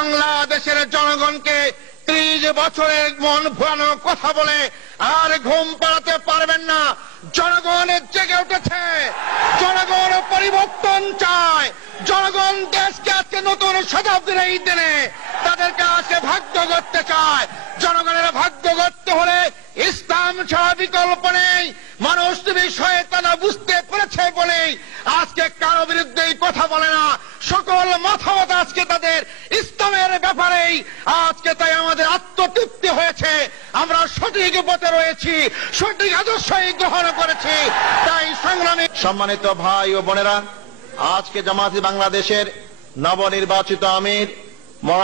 বাংলাদেশের জনগণকে 30 বছরের মন ভুলানো কথা বলে আর ঘুম পাড়াতে পারবেন না। জনগণ জেগে উঠেছে, জনগণ পরিবর্তন চায়, জনগণ দেশকে আজকে নতুন শতাব্দীর এই দিনে তাদেরকে আজকে ভাগ্য করতে চায়। জনগণের ভাগ্য করতে হলে ইসলাম ছাড়া বিকল্প নেই। মানুষ বিষয়ে তারা বুঝতে পেরেছে বলেই আজকে কারো বিরুদ্ধে কথা বলে না। সকল মতামত আজকে তাদের ইসলামের ব্যাপারেই। আজকে তাই আমাদের আত্মতৃপ্তি হয়েছে, আমরা সঠিক পথে রয়েছি, সঠিক আদর্শই গ্রহণ করেছি। তাই সংগ্রামী সম্মানিত ভাই ও বোনেরা, আজকে জামায়াতে বাংলাদেশের নবনির্বাচিত আমির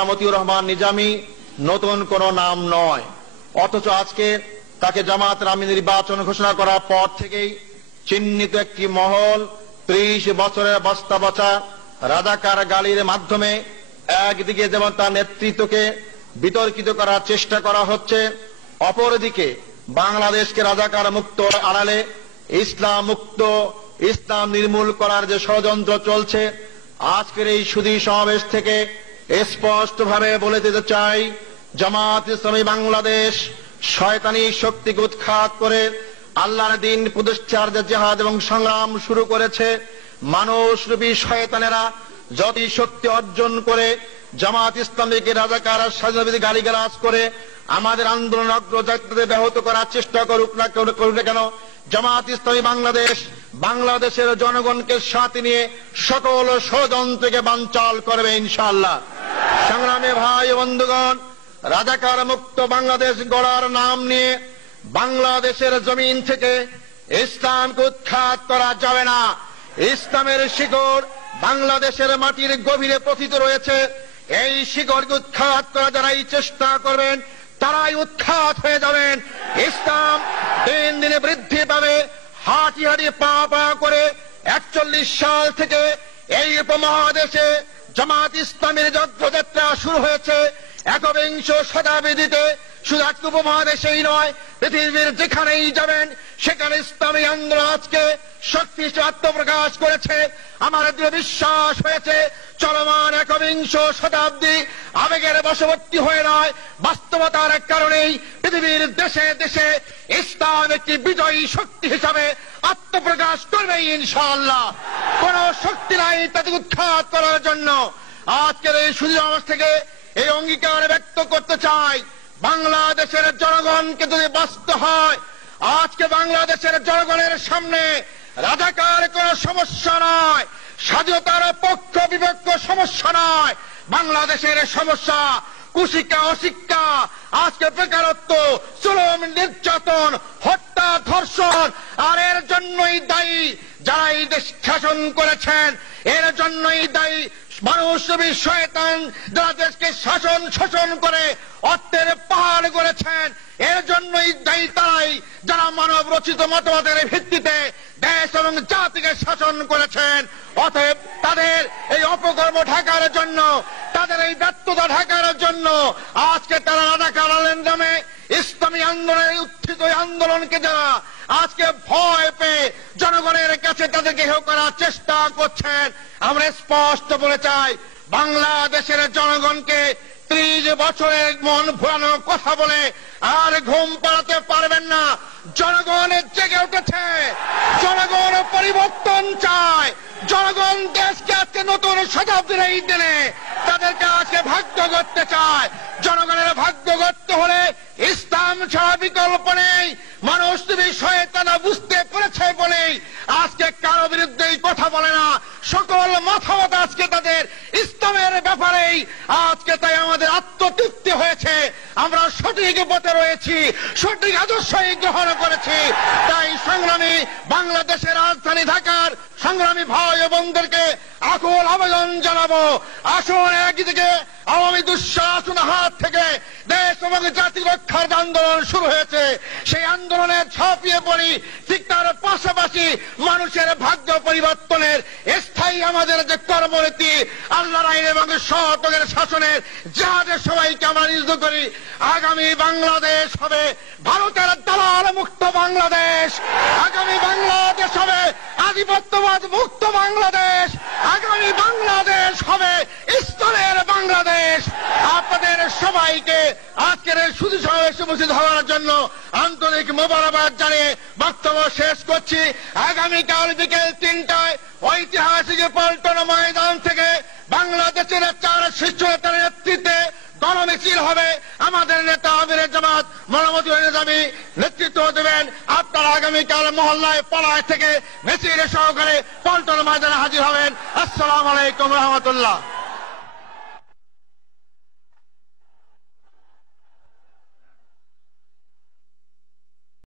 মতিউর রহমান নিজামী নতুন কোন নাম নয়, অথচ আজকে তাকে জামায়াতের আমির নির্বাচন ঘোষণা করার পর থেকেই চিহ্নিত একটি মহল 30 বছরের বস্তা বচা রাজাকার গালির মাধ্যমে একদিকে যেমন তার নেতৃত্বকে বিতর্কিত করার চেষ্টা করা হচ্ছে, অপরদিকে বাংলাদেশকে রাজাকার মুক্ত আড়ালে ইসলাম মুক্ত, ইসলাম নির্মূল করার যে ষড়যন্ত্র চলছে, আজকের এই সুধী সমাবেশ থেকে স্পষ্টভাবে বলে দিতে চাই, জামায়াত ইসলামী বাংলাদেশ শয়তানি শক্তিকে উৎখাত করে আল্লাহর দ্বীন প্রতিষ্ঠার যে জিহাদ এবং সংগ্রাম শুরু করেছে। মানুষরূপী শয়তানেরা যত শক্তি অর্জন করে জামায়াত ইসলামীকে রাজাকার স্বাধীনতাবিরোধী গালিগালাজ করে আমাদের আন্দোলন অগ্রযাত্রাকে ব্যাহত করার চেষ্টা করুক না কেন, জামায়াত ইসলামী বাংলাদেশ বাংলাদেশের জনগণকে সাথে নিয়ে সকল ষড়যন্ত্রকে বানচাল করবে ইনশাআল্লাহ। সংগ্রামী ভাই বন্ধুগণ, রাজাকার মুক্ত বাংলাদেশ গড়ার নাম নিয়ে বাংলাদেশের জমিন থেকে ইসলামকে উৎখাত করা যাবে না। ইসলামের শিকড় বাংলাদেশের মাটির গভীরে পতিত রয়েছে। এই শিকড়কে উৎখাত করা যারাই চেষ্টা করবেন তারাই উৎখাত হয়ে যাবেন। ইসলাম দিন দিনে বৃদ্ধি পাবে, হাঁটি হাঁটি পা পা করে 41 সাল থেকে এই উপমহাদেশে জামায়াত ইসলামীর যজ্ঞযাত্রা শুরু হয়েছে। একবিংশ শতাব্দীতে শুধু এক উপমহাদেশেই নয়, পৃথিবীর যেখানেই যাবেন সেখানে ইসলামী আন্দোলন আজকে শক্তিশালী আত্মপ্রকাশ করেছে। আমার দৃঢ় বিশ্বাস হয়েছে চলমান একবিংশ শতাব্দী আবেগের বশবর্তী হয়ে নয়, বাস্তবতার কারণেই পৃথিবীর দেশে দেশে ইসলাম একটি বিজয়ী শক্তি হিসাবে আত্মপ্রকাশ করবে ইনশাআল্লাহ। কোন শক্তি নাই তাকে উৎখাত করার জন্য। আজকের এই সুযোগ থেকে এই অঙ্গীকার ব্যক্ত করতে চাই, বাংলাদেশের জনগণকে যদি বাঁচতে হয়, আজকে বাংলাদেশের জনগণের সামনে রাজাকার কোন সমস্যা নয়, স্বাধীনতার পক্ষ বিপক্ষ সমস্যা নয়। বাংলাদেশের সমস্যা কুশিক্ষা, অশিক্ষা, আজকে বেকারত্ব, জুলুম, নির্যাতন, হত্যা, ধর্ষণ। আর এর জন্যই দায়ী যারা এই দেশ শাসন করেছেন, এর জন্যই দায়ী মানুষ শয়তান যারা দেশকে শোষণ করে অর্থের পাহাড় করেছেন। এর জন্যই দায়ী তারাই যারা মানব রচিত মতবাদের ভিত্তিতে দেশ এবং জাতিকে শাসন করেছেন। অতএব তাদের এই অপকর্ম ঢাকার জন্য, তাদের এই ব্যর্থতা ঢাকার জন্য আজকে তারা রাজাকার নামে ইসলামী আন্দোলনের উত্থিত আন্দোলনকে যারা আজকে ভয় পেয়ে জনগণের কাছে তাদেরকে হেয় করার চেষ্টা করছেন, আমরা স্পষ্ট বলে চাই, বাংলাদেশের জনগণকে 30 বছরের মন ভুলানো কথা বলে আর ঘুম পাড়াতে পারবেন না। জনগণ জেগে উঠেছে, জনগণ পরিবর্তন চায়, জনগণ দেশকে আজকে নতুন শতাব্দীর এই দিনে তাদেরকে আজকে ভাগ্য করতে চায়। জনগণের ভাগ্য করতে হলে ইসলাম ছাড়া বিকল্প নেই। মানুষ বিষয়ে তারা বুঝতে পেরেছে বলেই আজকে কারো বিরুদ্ধে কথা বলে না। সকল মতামত আজকে তাদের ইসলামের ব্যাপারেই। আজকে তাই আমাদের আত্মতৃপ্তি হয়েছে, আমরা সঠিক পথে রয়েছি, সঠিক আদর্শই গ্রহণ করেছি। তাই সংগ্রামী বাংলাদেশের রাজধানী ঢাকার সংগ্রামী ভাই ও বোনদেরকে আকুল আবেদন জানাবো, আসুন একদিকে আওয়ামী দুঃশাসন হাত থেকে দেশ এবং জাতি রক্ষার আন্দোলন শুরু হয়েছে, সেই আন্দোলনে ঝাঁপিয়ে পড়ি। ঠিক তার পাশাপাশি মানুষের ভাগ্য পরিবর্তনের স্থায়ী আমাদের যে কর্মনীতি, আল্লাহর আইন এবং সৎ শাসনের যাতে সবাইকে আমরা নিয়োজিত করি। আগামী বাংলাদেশ হবে ভারতের দালাল মুক্ত বাংলাদেশ, আগামী বাংলাদেশ হবে আধিপত্যবাদ মুক্ত বাংলাদেশ, আগামী বাংলাদেশ হবে ইসলামের বাংলাদেশ। আপনাদের সবাইকে আজকের এই সুধী সমাবেশে উপস্থিত হওয়ার জন্য আন্তরিক মোবারকবাদ জানিয়ে বক্তব্য শেষ করছি। আগামীকাল বিকেল 3টায় ঐতিহাসিক পল্টন ময়দান থেকে বাংলাদেশের 4 শীর্ষ নেতার নেতৃত্বে গণমিছিল হবে। আমাদের নেতা আমিরে জামাত মনোমতুল নিজামী নেতৃত্ব দেবেন। আপনারা আগামীকাল মহল্লায় পাড়ায় থেকে মিছিল সহকারে পল্টন ময়দানে হাজির হবেন। আসসালামু আলাইকুম রহমতুল্লাহ।